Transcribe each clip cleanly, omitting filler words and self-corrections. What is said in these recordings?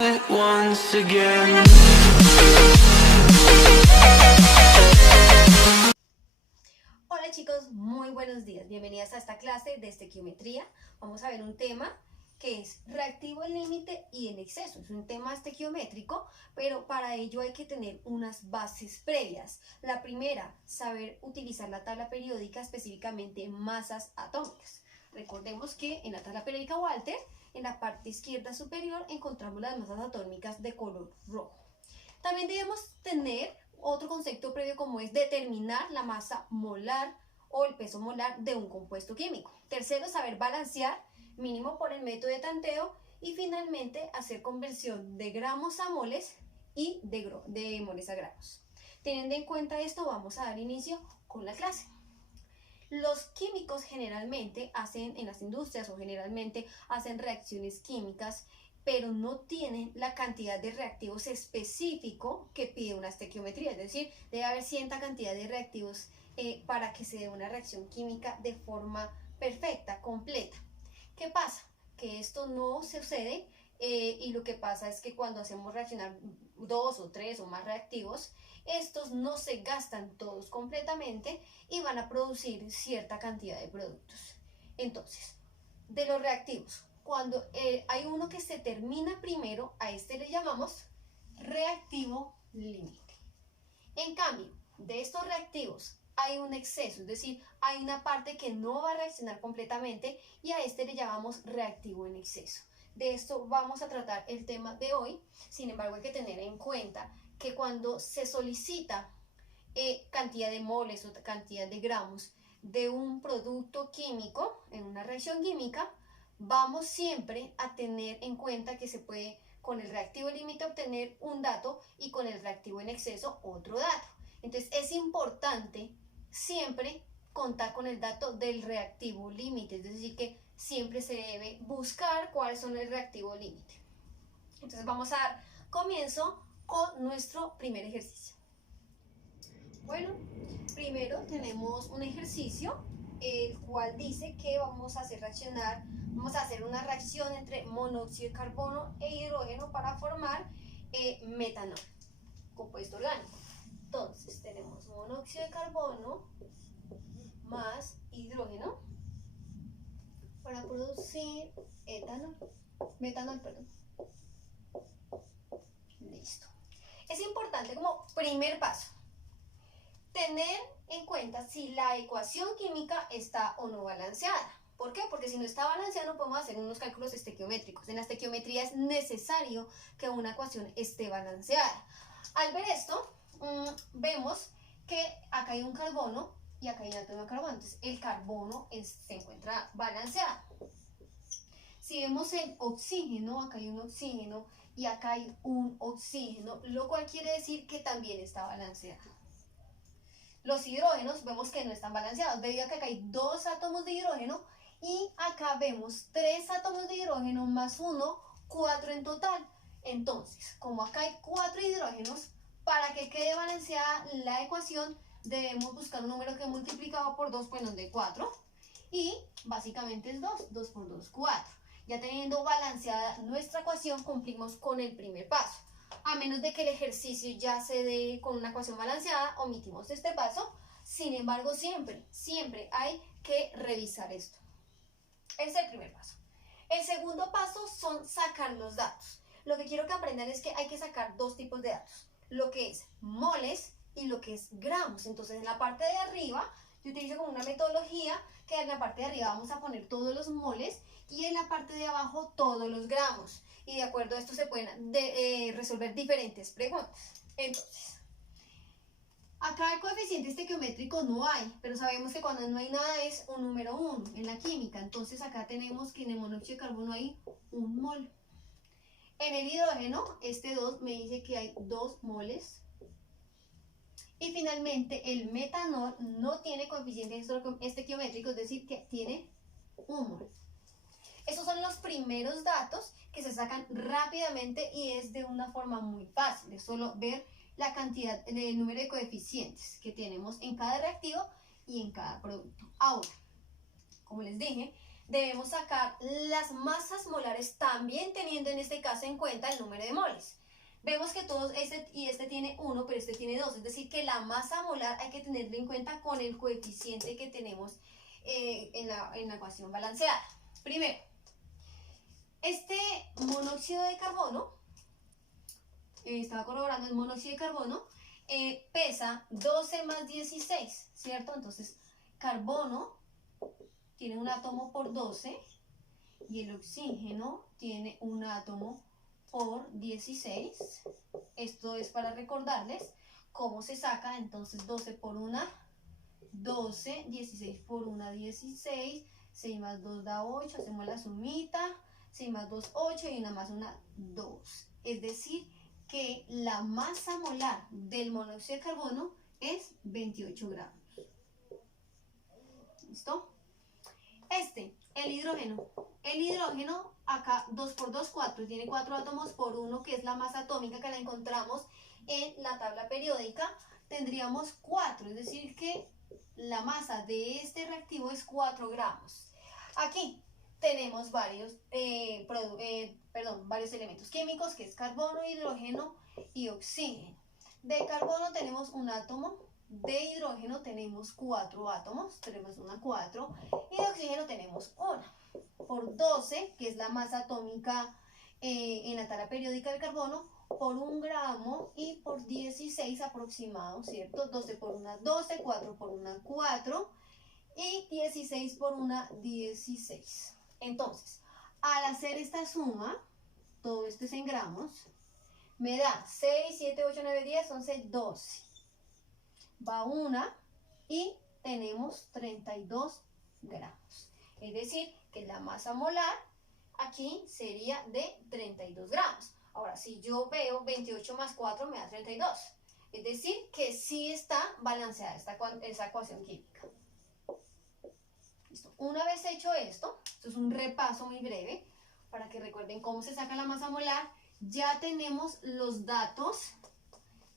Once again. Hola chicos, muy buenos días. Bienvenidas a esta clase de estequiometría. Vamos a ver un tema que es reactivo en límite y en exceso. Es un tema estequiométrico, pero para ello hay que tener unas bases previas. La primera, saber utilizar la tabla periódica, específicamente masas atómicas. Recordemos que en la tabla periódica Walter, en la parte izquierda superior encontramos las masas atómicas de color rojo. También debemos tener otro concepto previo, como es determinar la masa molar o el peso molar de un compuesto químico. Tercero, saber balancear mínimo por el método de tanteo. Y finalmente, hacer conversión de gramos a moles y de moles a gramos. Teniendo en cuenta esto, vamos a dar inicio con la clase. Los químicos generalmente hacen, en las industrias o generalmente hacen reacciones químicas, pero no tienen la cantidad de reactivos específico que pide una estequiometría. Es decir, debe haber cierta cantidad de reactivos para que se dé una reacción química de forma perfecta, completa. ¿Qué pasa? Que esto no sucede y lo que pasa es que cuando hacemos reaccionar 2 o 3 o más reactivos, estos no se gastan todos completamente y van a producir cierta cantidad de productos. Entonces, de los reactivos, cuando hay uno que se termina primero, a este le llamamos reactivo límite. En cambio, de estos reactivos hay un exceso, es decir, hay una parte que no va a reaccionar completamente y a este le llamamos reactivo en exceso. De esto vamos a tratar el tema de hoy. Sin embargo, hay que tener en cuenta que cuando se solicita cantidad de moles o cantidad de gramos de un producto químico en una reacción química, vamos siempre a tener en cuenta que se puede con el reactivo límite obtener un dato y con el reactivo en exceso otro dato. Entonces es importante siempre contar con el dato del reactivo límite, es decir, que siempre se debe buscar cuáles son el reactivo límite. Entonces vamos a dar comienzo con nuestro primer ejercicio. Bueno, primero tenemos un ejercicio el cual dice que vamos a hacer una reacción entre monóxido de carbono e hidrógeno para formar metanol, compuesto orgánico. Entonces tenemos monóxido de carbono más hidrógeno para producir metanol. Listo. Es importante como primer paso tener en cuenta si la ecuación química está o no balanceada. ¿Por qué? Porque si no está balanceada no podemos hacer unos cálculos estequiométricos. En la estequiometría es necesario que una ecuación esté balanceada. Al ver esto, vemos que acá hay un carbono y acá hay un átomo de carbono. Entonces el carbono se encuentra balanceado. Si vemos el oxígeno, acá hay un oxígeno y acá hay un oxígeno, lo cual quiere decir que también está balanceado. Los hidrógenos vemos que no están balanceados, debido a que acá hay 2 átomos de hidrógeno y acá vemos 3 átomos de hidrógeno más 1, 4 en total. Entonces, como acá hay 4 hidrógenos, para que quede balanceada la ecuación, debemos buscar un número que multiplicado por 2 pues nos dé 4. Y básicamente es 2, 2 por 2, 4. Ya teniendo balanceada nuestra ecuación, cumplimos con el primer paso. A menos de que el ejercicio ya se dé con una ecuación balanceada, omitimos este paso. Sin embargo, siempre hay que revisar esto. Ese es el primer paso. El segundo paso son sacar los datos. Lo que quiero que aprendan es que hay que sacar 2 tipos de datos. Lo que es moles y lo que es gramos. Entonces, en la parte de arriba, yo utilizo como una metodología que en la parte de arriba vamos a poner todos los moles y en la parte de abajo todos los gramos. Y de acuerdo a esto se pueden resolver diferentes preguntas. Entonces, acá el coeficiente estequiométrico no hay, pero sabemos que cuando no hay nada es un número 1 en la química. Entonces acá tenemos que en el monóxido de carbono hay 1 mol. En el hidrógeno, este 2 me dice que hay 2 moles. Y finalmente el metanol no tiene coeficiente estequiométrico, es decir, que tiene 1 mol. Esos son los primeros datos que se sacan rápidamente y es de una forma muy fácil. Es solo ver la cantidad, el número de coeficientes que tenemos en cada reactivo y en cada producto. Ahora, como les dije, debemos sacar las masas molares también teniendo en este caso en cuenta el número de moles. Vemos que todos este tiene 1, pero este tiene 2, es decir que la masa molar hay que tenerla en cuenta con el coeficiente que tenemos en la ecuación balanceada. Primero, este monóxido de carbono, estaba corroborando el monóxido de carbono, pesa 12 más 16, ¿cierto? Entonces, carbono tiene un átomo por 12 y el oxígeno tiene un átomo por 16. Esto es para recordarles cómo se saca. Entonces 12 por 1, 12, 16 por 1, 16, 6 más 2 da 8, hacemos la sumita, 6 más 2, 8 y una más 1, 2. Es decir, que la masa molar del monóxido de carbono es 28 gramos. ¿Listo? El hidrógeno. El hidrógeno, acá 2 por 2, 4. Tiene 4 átomos por 1, que es la masa atómica que la encontramos en la tabla periódica. Tendríamos 4, es decir que la masa de este reactivo es 4 gramos. Aquí tenemos varios elementos químicos, que es carbono, hidrógeno y oxígeno. De carbono tenemos un átomo, de hidrógeno tenemos 4 átomos, tenemos una 4, y de oxígeno tenemos 1. Por 12, que es la masa atómica en la tabla periódica del carbono, por 1 gramo y por 16 aproximado, ¿cierto? 12 por 1, 12, 4 por 1, 4 y 16 por 1, 16. Entonces, al hacer esta suma, todo esto es en gramos, me da 6, 7, 8, 9, 10, 11, 12. Va una y tenemos 32 gramos. Es decir, que la masa molar aquí sería de 32 gramos. Ahora, si yo veo 28 más 4 me da 32. Es decir, que sí está balanceada esa ecuación química. ¿Listo? Una vez hecho esto es un repaso muy breve para que recuerden cómo se saca la masa molar. Ya tenemos los datos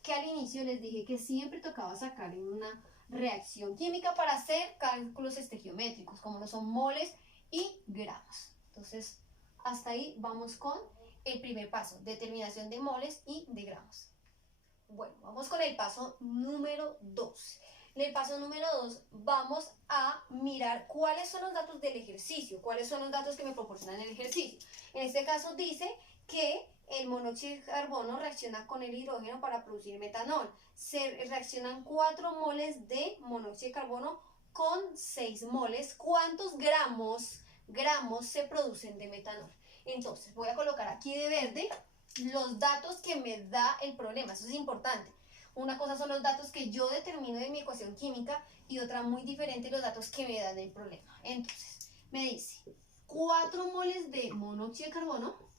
que al inicio les dije que siempre tocaba sacar en una reacción química para hacer cálculos estequiométricos, como lo son moles y gramos. Entonces, hasta ahí vamos con el primer paso, determinación de moles y de gramos. Bueno, vamos con el paso número 2. En el paso número 2 vamos a mirar cuáles son los datos del ejercicio, cuáles son los datos que me proporcionan el ejercicio. En este caso dice que el monóxido de carbono reacciona con el hidrógeno para producir metanol. Se reaccionan 4 moles de monóxido de carbono con 6 moles. ¿Cuántos gramos se producen de metanol? Entonces voy a colocar aquí de verde los datos que me da el problema. Eso es importante. Una cosa son los datos que yo determino de mi ecuación química y otra muy diferente los datos que me dan el problema. Entonces me dice 4 moles de monóxido de carbono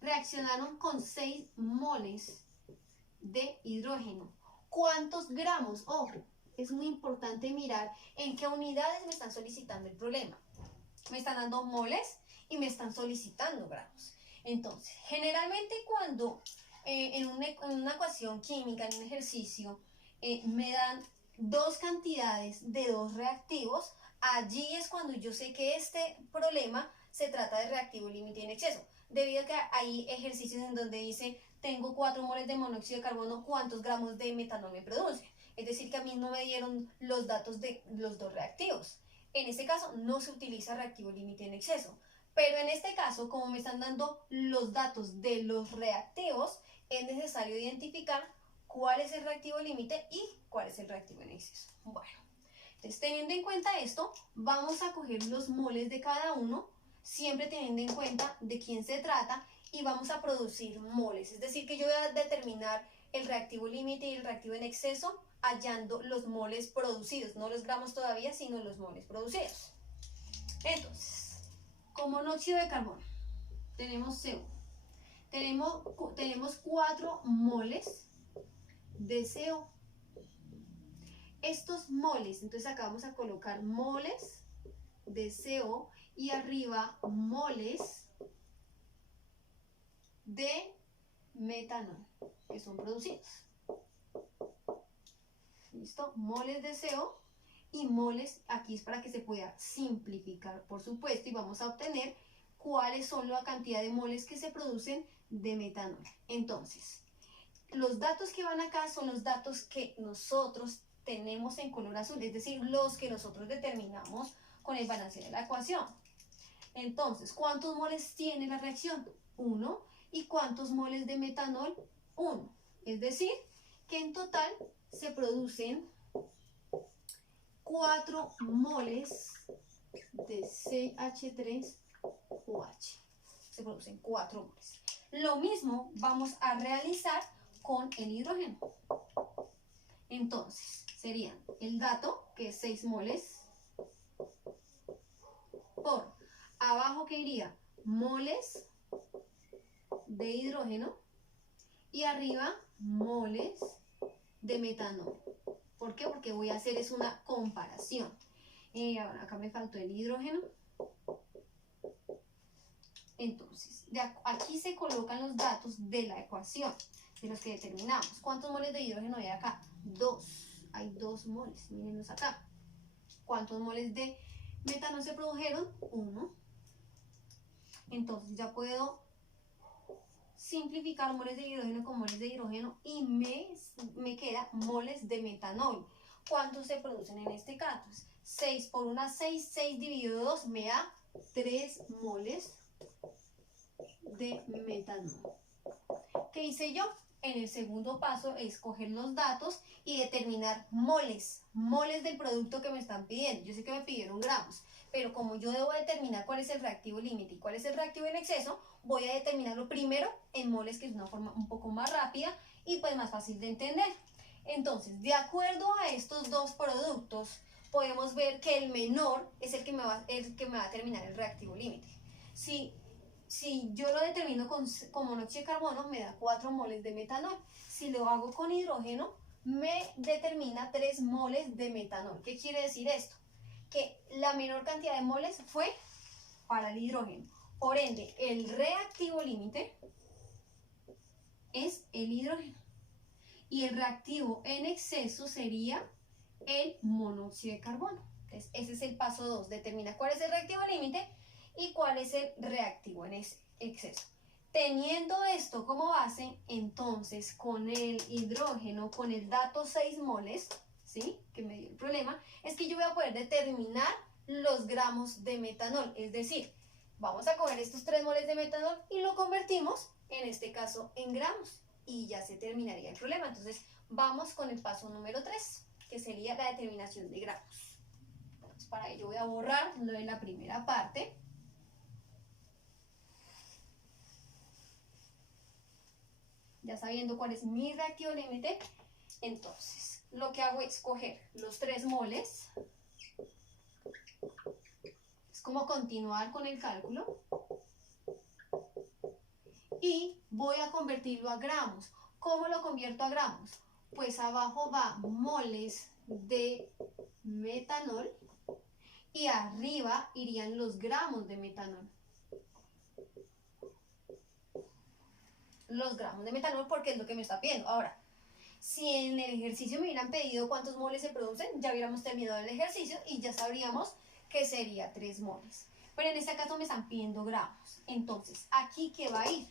reaccionaron con 6 moles de hidrógeno. ¿Cuántos gramos? Ojo, es muy importante mirar en qué unidades me están solicitando el problema. Me están dando moles y me están solicitando gramos. Entonces, generalmente cuando en una ecuación química, en un ejercicio, me dan dos cantidades de dos reactivos, allí es cuando yo sé que este problema se trata de reactivo límite en exceso. Debido a que hay ejercicios en donde dice, tengo 4 moles de monóxido de carbono, ¿cuántos gramos de metanol me produce? Es decir, que a mí no me dieron los datos de los dos reactivos. En este caso, no se utiliza reactivo límite en exceso. Pero en este caso, como me están dando los datos de los reactivos, es necesario identificar cuál es el reactivo límite y cuál es el reactivo en exceso. Bueno, entonces teniendo en cuenta esto, vamos a coger los moles de cada uno, siempre teniendo en cuenta de quién se trata, y vamos a producir moles. Es decir, que yo voy a determinar el reactivo límite y el reactivo en exceso hallando los moles producidos, no los gramos todavía, sino los moles producidos. Entonces, con monóxido de carbono tenemos CO. Tenemos 4 moles de CO. Estos moles, entonces acá vamos a colocar moles de CO y arriba moles de metanol que son producidos. ¿Listo? Moles de CO y moles, aquí es para que se pueda simplificar, por supuesto, y vamos a obtener cuáles son la cantidad de moles que se producen de metanol. Entonces, los datos que van acá son los datos que nosotros tenemos en color azul, es decir, los que nosotros determinamos con el balance de la ecuación. Entonces, ¿cuántos moles tiene la reacción? 1. ¿Y cuántos moles de metanol? 1. Es decir, que en total se producen 4 moles de CH3OH. Se producen 4 moles. Lo mismo vamos a realizar con el hidrógeno. Entonces, serían el dato, que es 6 moles, por abajo que iría moles de hidrógeno y arriba moles de metanol. ¿Por qué? Porque voy a hacer es una comparación. Ahora acá me faltó el hidrógeno. Entonces, aquí se colocan los datos de la ecuación, de los que determinamos. ¿Cuántos moles de hidrógeno hay acá? 2. Hay 2 moles, mírenlos acá. ¿Cuántos moles de metanol se produjeron? 1. Entonces ya puedo simplificar moles de hidrógeno con moles de hidrógeno y me queda moles de metanol. ¿Cuántos se producen en este caso? 6 por 1, 6, 6 dividido 2 me da 3 moles de metanol. ¿Qué hice yo? En el segundo paso es coger los datos y determinar moles del producto que me están pidiendo. Yo sé que me pidieron gramos, pero como yo debo determinar cuál es el reactivo límite y cuál es el reactivo en exceso, voy a determinarlo primero en moles, que es una forma un poco más rápida y pues más fácil de entender. Entonces, de acuerdo a estos dos productos, podemos ver que el menor es el que me va a determinar el reactivo límite. Si yo lo determino con monóxido de carbono, me da 4 moles de metanol. Si lo hago con hidrógeno, me determina 3 moles de metanol. ¿Qué quiere decir esto? Que la menor cantidad de moles fue para el hidrógeno. Por ende, el reactivo límite es el hidrógeno. Y el reactivo en exceso sería el monóxido de carbono. Entonces, ese es el paso 2. Determina cuál es el reactivo límite y cuál es el reactivo en exceso. Teniendo esto como base, entonces con el hidrógeno, con el dato 6 moles, ¿sí?, que me dio el problema, es que yo voy a poder determinar los gramos de metanol. Es decir, vamos a coger estos 3 moles de metanol y lo convertimos, en este caso, en gramos. Y ya se terminaría el problema. Entonces, vamos con el paso número 3, que sería la determinación de gramos. Entonces, para ello voy a borrar lo de la primera parte. Ya sabiendo cuál es mi reactivo límite, entonces lo que hago es coger los 3 moles. Es como continuar con el cálculo. Y voy a convertirlo a gramos. ¿Cómo lo convierto a gramos? Pues abajo va moles de metanol y arriba irían los gramos de metanol. Los gramos de metanol, porque es lo que me está pidiendo. Ahora, si en el ejercicio me hubieran pedido cuántos moles se producen, ya hubiéramos terminado el ejercicio y ya sabríamos que sería 3 moles. Pero en este caso me están pidiendo gramos. Entonces, ¿aquí qué va a ir?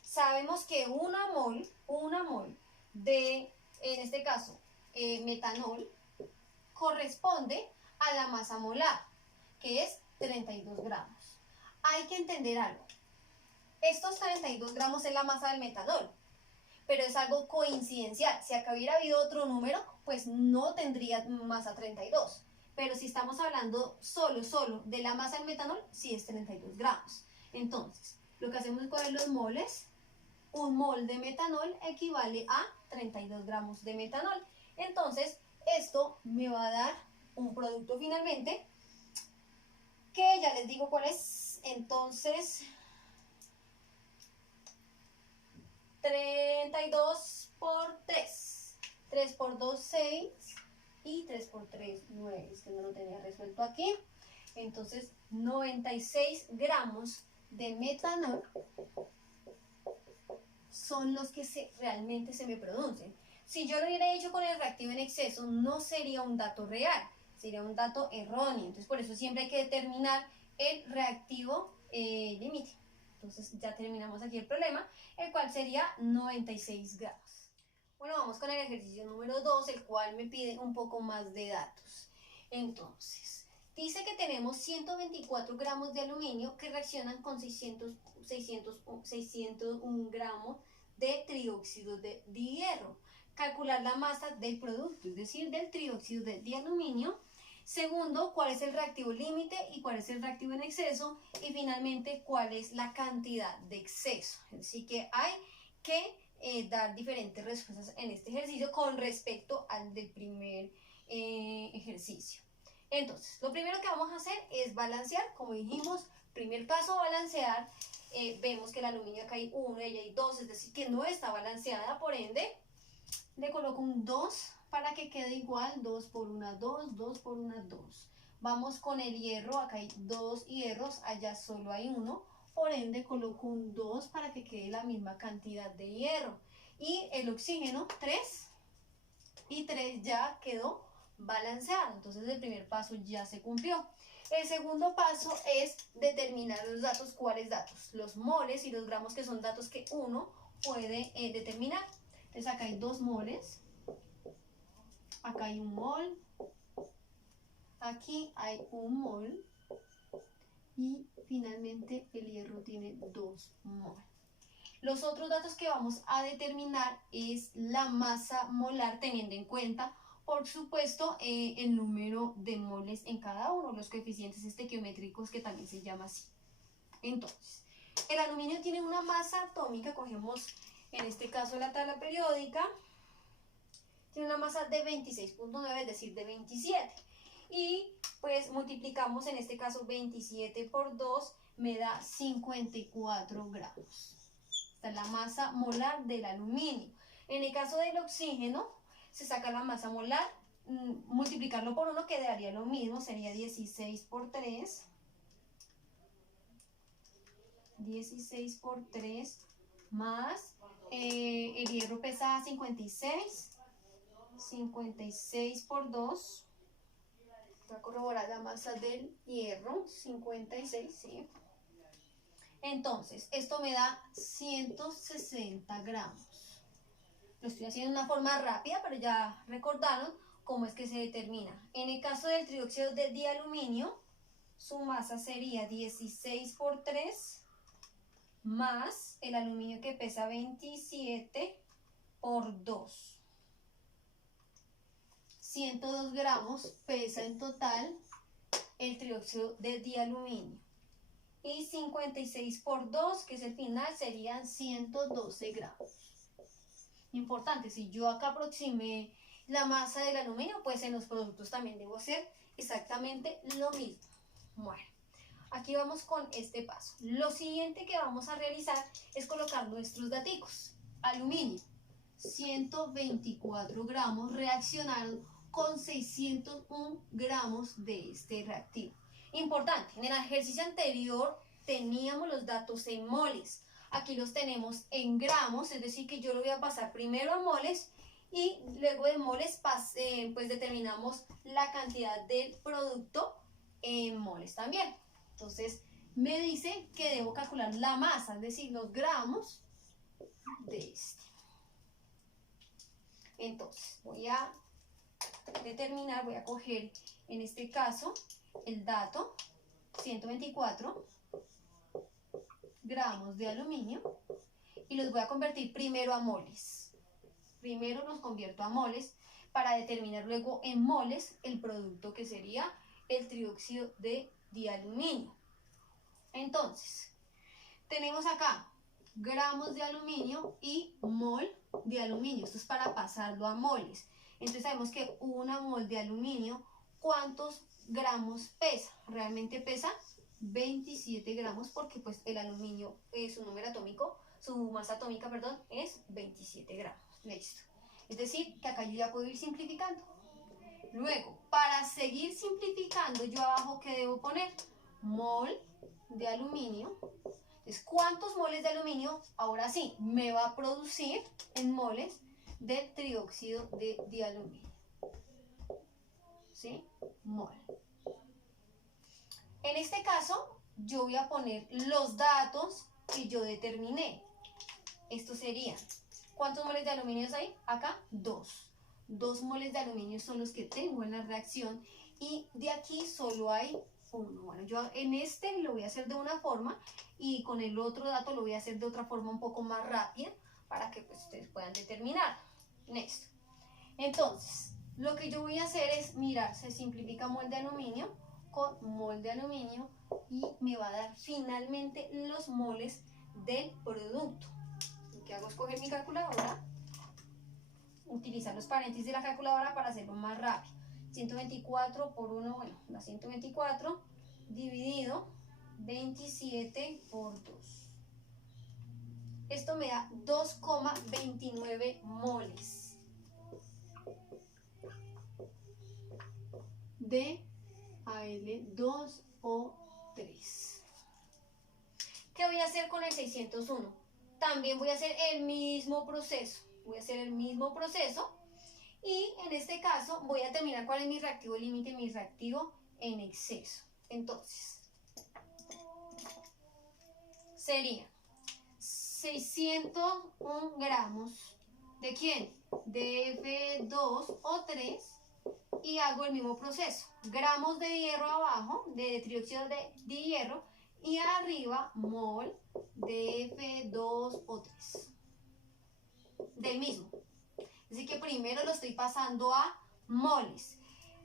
Sabemos que una mol de, en este caso, metanol, corresponde a la masa molar, que es 32 gramos. Hay que entender algo. Estos 32 gramos es la masa del metanol, pero es algo coincidencial. Si acá hubiera habido otro número, pues no tendría masa 32. Pero si estamos hablando solo de la masa del metanol, sí es 32 gramos. Entonces, lo que hacemos es coger los moles. Un mol de metanol equivale a 32 gramos de metanol. Entonces, esto me va a dar un producto finalmente, que ya les digo cuál es. Entonces, 32 por 3. 3 por 2, 6. Y 3 por 3, 9. Es que no lo tenía resuelto aquí. Entonces, 96 gramos de metanol son los que realmente se me producen. Si yo lo hubiera hecho con el reactivo en exceso, no sería un dato real. sería un dato erróneo. Entonces por eso siempre hay que determinar el reactivo límite. Entonces ya terminamos aquí el problema, el cual sería 96 gramos. Bueno, vamos con el ejercicio número 2, el cual me pide un poco más de datos. Entonces, dice que tenemos 124 gramos de aluminio que reaccionan con 601 gramos de trióxido de hierro. Calcular la masa del producto, es decir, del trióxido de aluminio. Segundo, cuál es el reactivo límite y cuál es el reactivo en exceso. Y finalmente, cuál es la cantidad de exceso. Así que hay que dar diferentes respuestas en este ejercicio con respecto al del primer ejercicio. Entonces, lo primero que vamos a hacer es balancear. Como dijimos, primer paso, balancear. Vemos que el aluminio acá hay 1 y allá hay 2, es decir, que no está balanceada, por ende, le coloco un 2 para que quede igual, 2 por 1, 2, 2 por 1, 2. Vamos con el hierro, acá hay 2 hierros, allá solo hay 1, por ende coloco un 2 para que quede la misma cantidad de hierro. Y el oxígeno, 3, y 3 ya quedó balanceado, entonces el primer paso ya se cumplió. El segundo paso es determinar los datos. ¿Cuáles datos? Los moles y los gramos, que son datos que uno puede determinar. Entonces acá hay 2 moles, acá hay 1 mol, aquí hay 1 mol y finalmente el hierro tiene 2 mol. Los otros datos que vamos a determinar es la masa molar, teniendo en cuenta, por supuesto, el número de moles en cada uno, los coeficientes estequiométricos, que también se llama así. Entonces, el aluminio tiene una masa atómica, cogemos en este caso la tabla periódica, tiene una masa de 26.9, es decir, de 27. Y pues multiplicamos en este caso 27 por 2, me da 54 gramos. Esta es la masa molar del aluminio. En el caso del oxígeno, se saca la masa molar, multiplicarlo por 1 quedaría lo mismo, sería 16 por 3. 16 por 3 más, el hierro pesa 56. 56 por 2. Voy a corroborar la masa del hierro, 56, ¿sí? Entonces, esto me da 160 gramos. Lo estoy haciendo de una forma rápida, pero ya recordaron cómo es que se determina. En el caso del trióxido de dialuminio, su masa sería 16 por 3 más el aluminio, que pesa 27 por 2. 102 gramos pesa en total el trióxido de dialuminio. Y 56 por 2, que es el final, serían 112 gramos. Importante, si yo acá aproximé la masa del aluminio, pues en los productos también debo hacer exactamente lo mismo. Bueno, aquí vamos con este paso. Lo siguiente que vamos a realizar es colocar nuestros daticos. Aluminio, 124 gramos reaccionaron con 601 gramos de este reactivo. Importante, en el ejercicio anterior teníamos los datos en moles. Aquí los tenemos en gramos, es decir, que yo lo voy a pasar primero a moles y luego de moles pues determinamos la cantidad del producto en moles también. Entonces me dice que debo calcular la masa, es decir, los gramos de este. Entonces voy a determinar, voy a coger en este caso el dato 124 gramos de aluminio y los voy a convertir primero a moles. Primero los convierto a moles para determinar luego en moles el producto, que sería el trióxido de dialuminio. Entonces, tenemos acá gramos de aluminio y mol de aluminio. Esto es para pasarlo a moles. Entonces sabemos que una mol de aluminio, ¿cuántos gramos pesa? Realmente pesa 27 gramos, porque pues el aluminio, su número atómico, su masa atómica, perdón, es 27 gramos. Listo. Es decir, que acá yo ya puedo ir simplificando. Luego, para seguir simplificando, yo abajo, ¿qué debo poner? Mol de aluminio. Entonces, ¿cuántos moles de aluminio? Ahora sí, me va a producir en moles del trióxido de dialuminio. ¿sí? Mol. En este caso, yo voy a poner los datos que yo determiné. Esto serían, ¿cuántos moles de aluminio hay? Acá, 2. 2 moles de aluminio son los que tengo en la reacción y de aquí solo hay 1. Bueno, yo en este lo voy a hacer de una forma y con el otro dato lo voy a hacer de otra forma un poco más rápida para que pues, ustedes puedan determinar. Next. Entonces, lo que yo voy a hacer es mirar, se simplifica mol de aluminio con mol de aluminio y me va a dar finalmente los moles del producto. Lo que hago es coger mi calculadora, utilizar los paréntesis de la calculadora para hacerlo más rápido. 124 por 1, bueno, la 124 dividido 27 por 2. Esto me da 2,29 moles de Al2O3. ¿Qué voy a hacer con el 601? También voy a hacer el mismo proceso. Y en este caso voy a determinar cuál es mi reactivo límite, mi reactivo en exceso. Entonces, sería 601 gramos ¿de quién? De F2O3 y hago el mismo proceso. Gramos de hierro abajo, de trióxido de hierro y arriba mol de F2O3 del mismo. Así que primero lo estoy pasando a moles.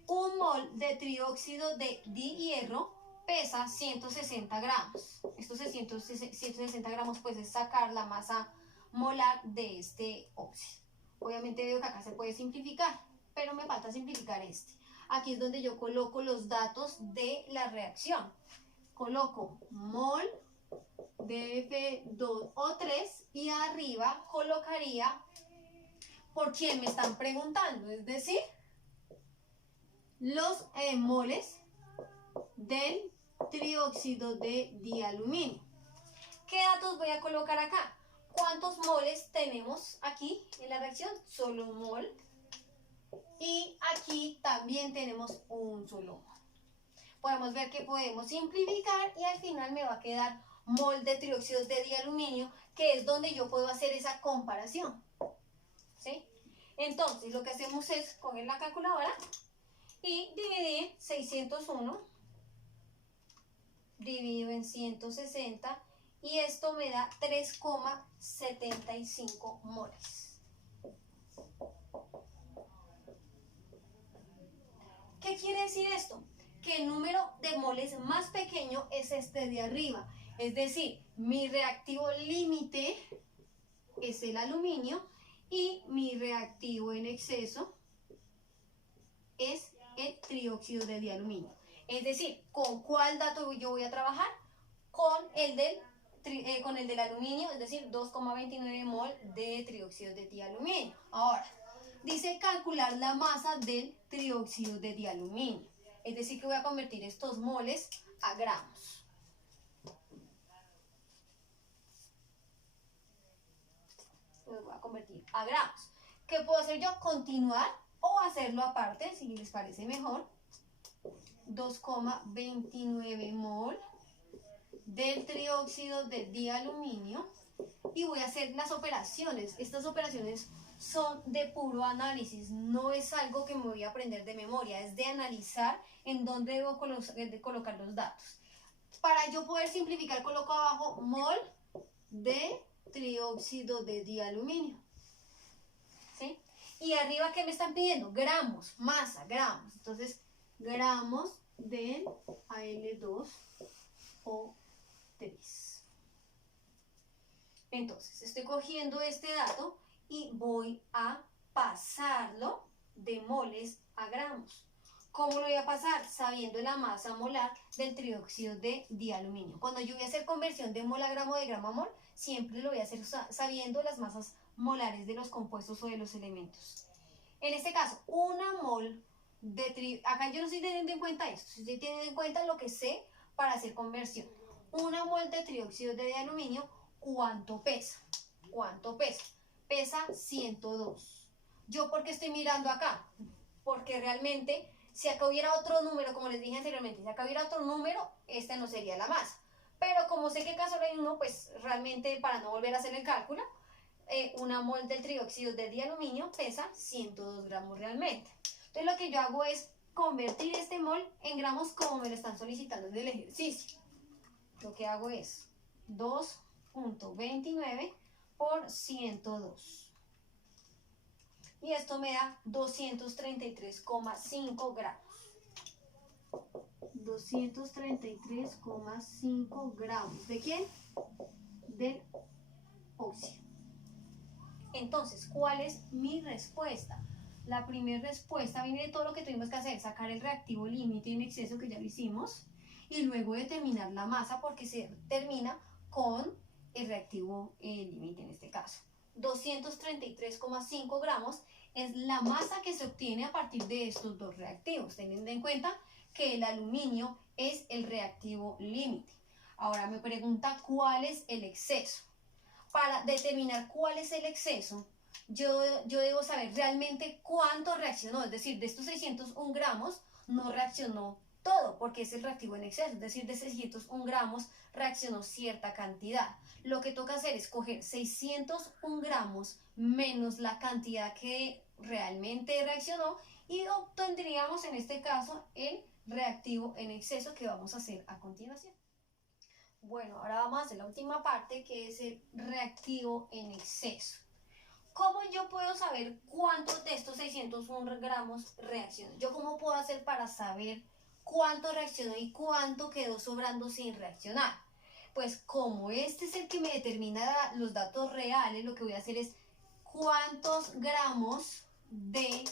Un mol de trióxido de dihierro pesa 160 gramos. Estos 160 gramos pues es sacar la masa molar de este óxido. Obviamente veo que acá se puede simplificar, pero me falta simplificar este. Aquí es donde yo coloco los datos de la reacción. Coloco mol de F2O3 y arriba colocaría por quién me están preguntando, es decir, los moles del trióxido de dialuminio. ¿Qué datos voy a colocar acá? ¿Cuántos moles tenemos aquí en la reacción? Solo un mol. Y aquí también tenemos un solo mol. Podemos ver que podemos simplificar y al final me va a quedar mol de trióxido de dialuminio, que es donde yo puedo hacer esa comparación. ¿Sí? Entonces lo que hacemos es coger la calculadora y dividir 601 dividido en 160 y esto me da 3,75 moles. ¿Qué quiere decir esto? Que el número de moles más pequeño es este de arriba, es decir, mi reactivo límite es el aluminio y mi reactivo en exceso es el trióxido de dialuminio. Es decir, ¿con cuál dato yo voy a trabajar? Con el del aluminio, es decir, 2,29 mol de trióxido de dialuminio. Ahora, dice calcular la masa del trióxido de dialuminio. Es decir, que voy a convertir estos moles a gramos. Los voy a convertir a gramos. ¿Qué puedo hacer yo? Continuar o hacerlo aparte, si les parece mejor. 2,29 mol del trióxido de dialuminio y voy a hacer las operaciones. Estas operaciones son de puro análisis, no es algo que me voy a aprender de memoria, es de analizar en dónde debo colocar los datos. Para yo poder simplificar, coloco abajo mol de trióxido de dialuminio. ¿Sí? Y arriba, ¿qué me están pidiendo? Gramos, masa, gramos. Entonces, gramos del Al2O3. Entonces, estoy cogiendo este dato y voy a pasarlo de moles a gramos. ¿Cómo lo voy a pasar? Sabiendo la masa molar del trióxido de dialuminio. Cuando yo voy a hacer conversión de mol a gramo, de gramo a mol, siempre lo voy a hacer sabiendo las masas molares de los compuestos o de los elementos. En este caso, una mol de acá yo no estoy teniendo en cuenta esto, estoy teniendo en cuenta lo que sé para hacer conversión. Una mol de trióxido de dialuminio, ¿cuánto pesa? ¿Cuánto pesa? Pesa 102. ¿Yo por qué estoy mirando acá? Porque realmente Si acá hubiera otro número, como les dije anteriormente, si acá hubiera otro número, esta no sería la masa. Pero como sé que acá solo hay uno, pues realmente para no volver a hacer el cálculo, una mol del trióxido de dialuminio pesa 102 gramos realmente. Entonces lo que yo hago es convertir este mol en gramos como me lo están solicitando en el ejercicio. Lo que hago es 2.29 por 102. Y esto me da 233,5 gramos. 233,5 gramos. ¿De quién? Del óxido. Entonces, ¿cuál es mi respuesta? La primera respuesta viene de todo lo que tuvimos que hacer, sacar el reactivo límite en exceso, que ya lo hicimos, y luego determinar la masa, porque se termina con el reactivo límite en este caso. 233,5 gramos es la masa que se obtiene a partir de estos dos reactivos, teniendo en cuenta que el aluminio es el reactivo límite. Ahora me pregunta cuál es el exceso. Para determinar cuál es el exceso, yo debo saber realmente cuánto reaccionó, es decir, de estos 601 gramos no reaccionó todo, porque es el reactivo en exceso, es decir, de 601 gramos reaccionó cierta cantidad. Lo que toca hacer es coger 601 gramos menos la cantidad que realmente reaccionó y obtendríamos en este caso el reactivo en exceso que vamos a hacer a continuación. Bueno, ahora vamos a hacer la última parte, que es el reactivo en exceso. ¿Cómo yo puedo saber cuántos de estos 601 gramos reaccionan? ¿Yo cómo puedo hacer para saber cuánto reaccionó y cuánto quedó sobrando sin reaccionar? Pues como este es el que me determina los datos reales, lo que voy a hacer es cuántos gramos de,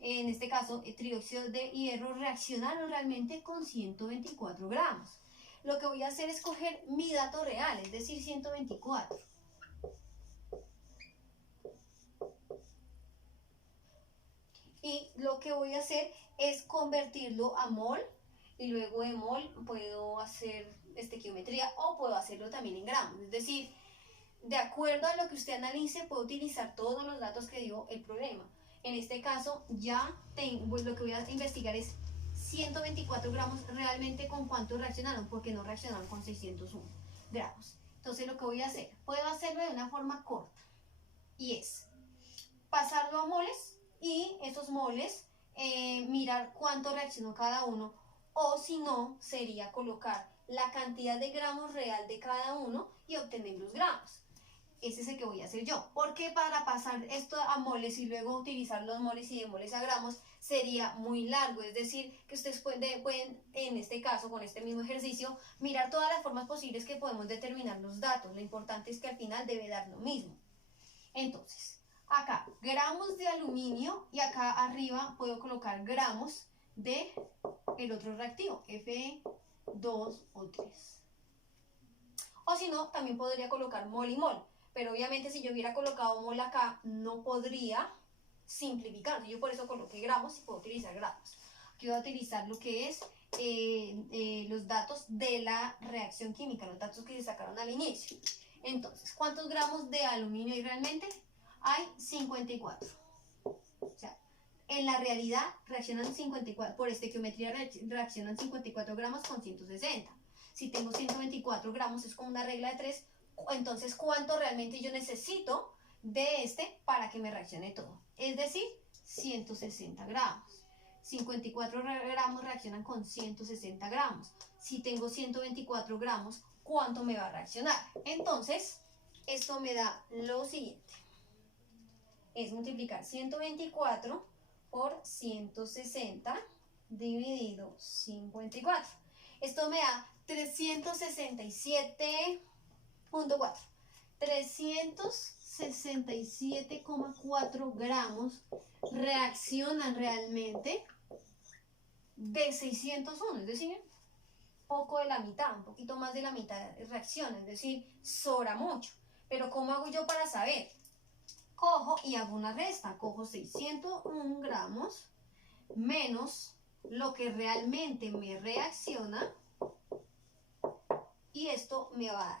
en este caso, el trióxido de hierro reaccionaron realmente con 124 gramos. Lo que voy a hacer es coger mi dato real, es decir, 124. Y lo que voy a hacer es convertirlo a mol, y luego de mol puedo hacer estequiometría o puedo hacerlo también en gramos. Es decir, de acuerdo a lo que usted analice, puedo utilizar todos los datos que dio el problema. En este caso, ya tengo, pues lo que voy a investigar es 124 gramos realmente con cuánto reaccionaron, porque no reaccionaron con 601 gramos. Entonces lo que voy a hacer, puedo hacerlo de una forma corta, y es pasarlo a moles y esos moles mirar cuánto reaccionó cada uno, o si no, sería colocar la cantidad de gramos real de cada uno y obtener los gramos. Ese es el que voy a hacer yo, porque para pasar esto a moles y luego utilizar los moles y de moles a gramos sería muy largo. Es decir, que ustedes pueden en este caso, con este mismo ejercicio, mirar todas las formas posibles que podemos determinar los datos. Lo importante es que al final debe dar lo mismo. Entonces, acá gramos de aluminio, y acá arriba puedo colocar gramos de el otro reactivo, Fe2 o 3. O si no, también podría colocar mol y mol. Pero obviamente si yo hubiera colocado mol acá, no podría simplificar. Yo por eso coloqué gramos y puedo utilizar gramos. Aquí voy a utilizar lo que es los datos de la reacción química, los datos que se sacaron al inicio. Entonces, ¿cuántos gramos de aluminio hay realmente? Hay 54. O sea, en la realidad reaccionan 54, por estequiometría reaccionan 54 gramos con 160. Si tengo 124 gramos, es como una regla de 3. Entonces, ¿cuánto realmente yo necesito de este para que me reaccione todo? Es decir, 160 gramos. 54 gramos reaccionan con 160 gramos. Si tengo 124 gramos, ¿cuánto me va a reaccionar? Entonces, esto me da lo siguiente. Es multiplicar 124 por 160 dividido 54. Esto me da 367.4. 367,4 gramos reaccionan realmente de 601, es decir, poco de la mitad, un poquito más de la mitad reacciona, es decir, sobra mucho. Pero ¿cómo hago yo para saber? Cojo y hago una resta, cojo 601 gramos menos lo que realmente me reacciona, y esto me va a dar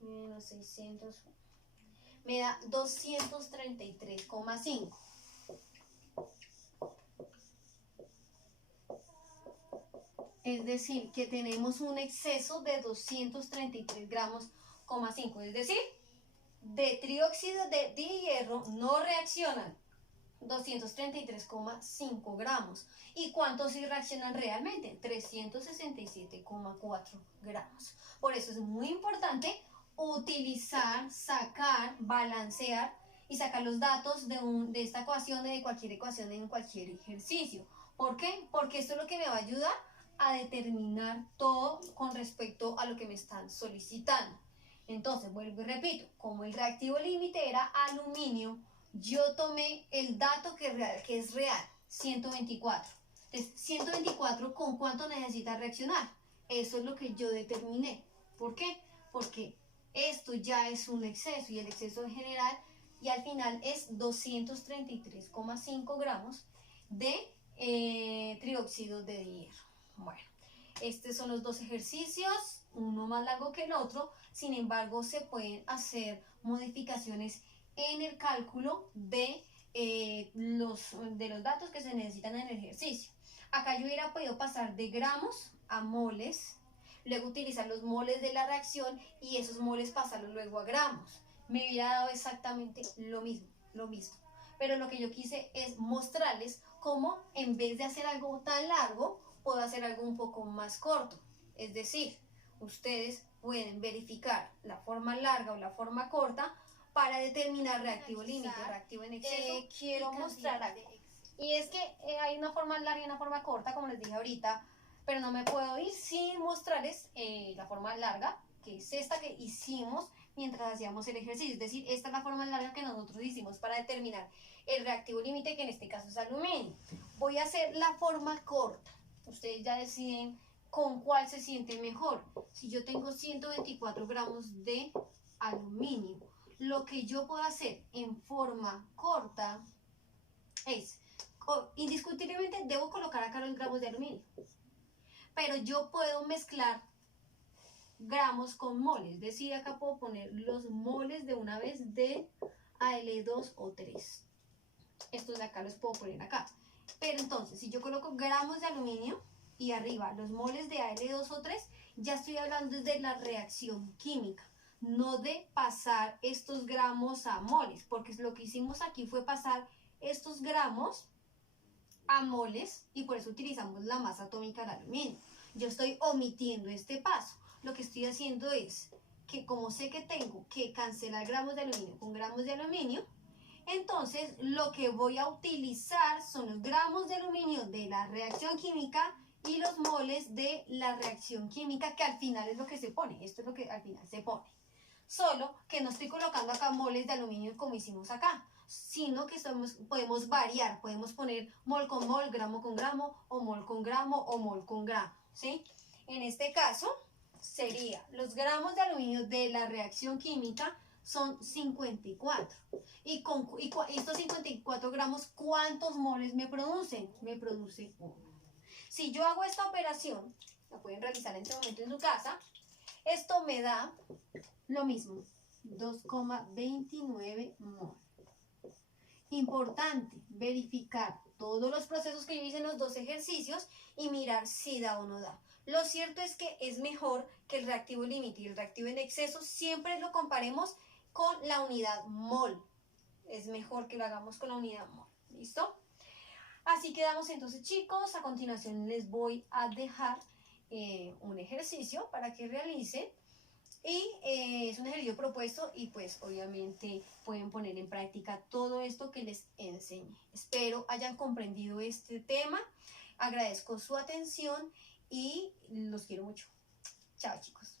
menos 600, me da 233,5. Es decir, que tenemos un exceso de 233 gramos, 5. Es decir, de trióxido de hierro no reaccionan 233,5 gramos. ¿Y cuántos sí reaccionan realmente? 367,4 gramos. Por eso es muy importante utilizar, sacar, balancear y sacar los datos de esta ecuación, de cualquier ecuación en cualquier ejercicio. ¿Por qué? Porque esto es lo que me va a ayudar a determinar todo con respecto a lo que me están solicitando. Entonces, vuelvo y repito, como el reactivo límite era aluminio, yo tomé el dato que es real, 124. Entonces, 124, ¿con cuánto necesita reaccionar? Eso es lo que yo determiné. ¿Por qué? Porque esto ya es un exceso y el exceso en general y al final es 233,5 gramos de trióxido de hierro. Bueno, estos son los dos ejercicios, uno más largo que el otro, sin embargo se pueden hacer modificaciones en el cálculo de los datos que se necesitan en el ejercicio. Acá yo hubiera podido pasar de gramos a moles, luego utilizar los moles de la reacción y esos moles pasarlos luego a gramos. Me hubiera dado exactamente lo mismo. Pero lo que yo quise es mostrarles cómo en vez de hacer algo tan largo, puedo hacer algo un poco más corto. Es decir, ustedes pueden verificar la forma larga o la forma corta para determinar reactivo límite, reactivo en exceso. Quiero mostrar algo. Y es que hay una forma larga y una forma corta, como les dije ahorita, pero no me puedo ir sin mostrarles la forma larga, que es esta que hicimos mientras hacíamos el ejercicio. Es decir, esta es la forma larga que nosotros hicimos para determinar el reactivo límite, que en este caso es aluminio. Voy a hacer la forma corta. Ustedes ya deciden con cuál se siente mejor. Si yo tengo 124 gramos de aluminio, lo que yo puedo hacer en forma corta es, indiscutiblemente debo colocar acá los gramos de aluminio, pero yo puedo mezclar gramos con moles, es decir, acá puedo poner los moles de una vez de Al2 o 3. Estos de acá los puedo poner acá. Pero entonces, si yo coloco gramos de aluminio y arriba los moles de Al2 o 3, ya estoy hablando de la reacción química, no de pasar estos gramos a moles, porque lo que hicimos aquí fue pasar estos gramos a moles y por eso utilizamos la masa atómica del aluminio. Yo estoy omitiendo este paso. Lo que estoy haciendo es que, como sé que tengo que cancelar gramos de aluminio con gramos de aluminio, entonces lo que voy a utilizar son los gramos de aluminio de la reacción química y los moles de la reacción química, que al final es lo que se pone. Esto es lo que al final se pone. Solo que no estoy colocando acá moles de aluminio como hicimos acá, sino que podemos variar, podemos poner mol con mol, gramo con gramo, o mol con gramo, o mol con gramo, ¿sí? En este caso sería los gramos de aluminio de la reacción química son 54. Y estos 54 gramos, ¿cuántos moles me producen? Me produce 1. Si yo hago esta operación, la pueden realizar en este momento en su casa, esto me da lo mismo, 2,29 mol. Importante verificar todos los procesos que yo hice en los dos ejercicios y mirar si da o no da. Lo cierto es que es mejor que el reactivo límite y el reactivo en exceso siempre lo comparemos con la unidad mol. Es mejor que lo hagamos con la unidad mol. ¿Listo? Así quedamos entonces, chicos. A continuación les voy a dejar un ejercicio para que realicen. Y es un ejercicio propuesto y pues obviamente pueden poner en práctica todo esto que les enseñé. Espero hayan comprendido este tema. Agradezco su atención y los quiero mucho. Chao, chicos.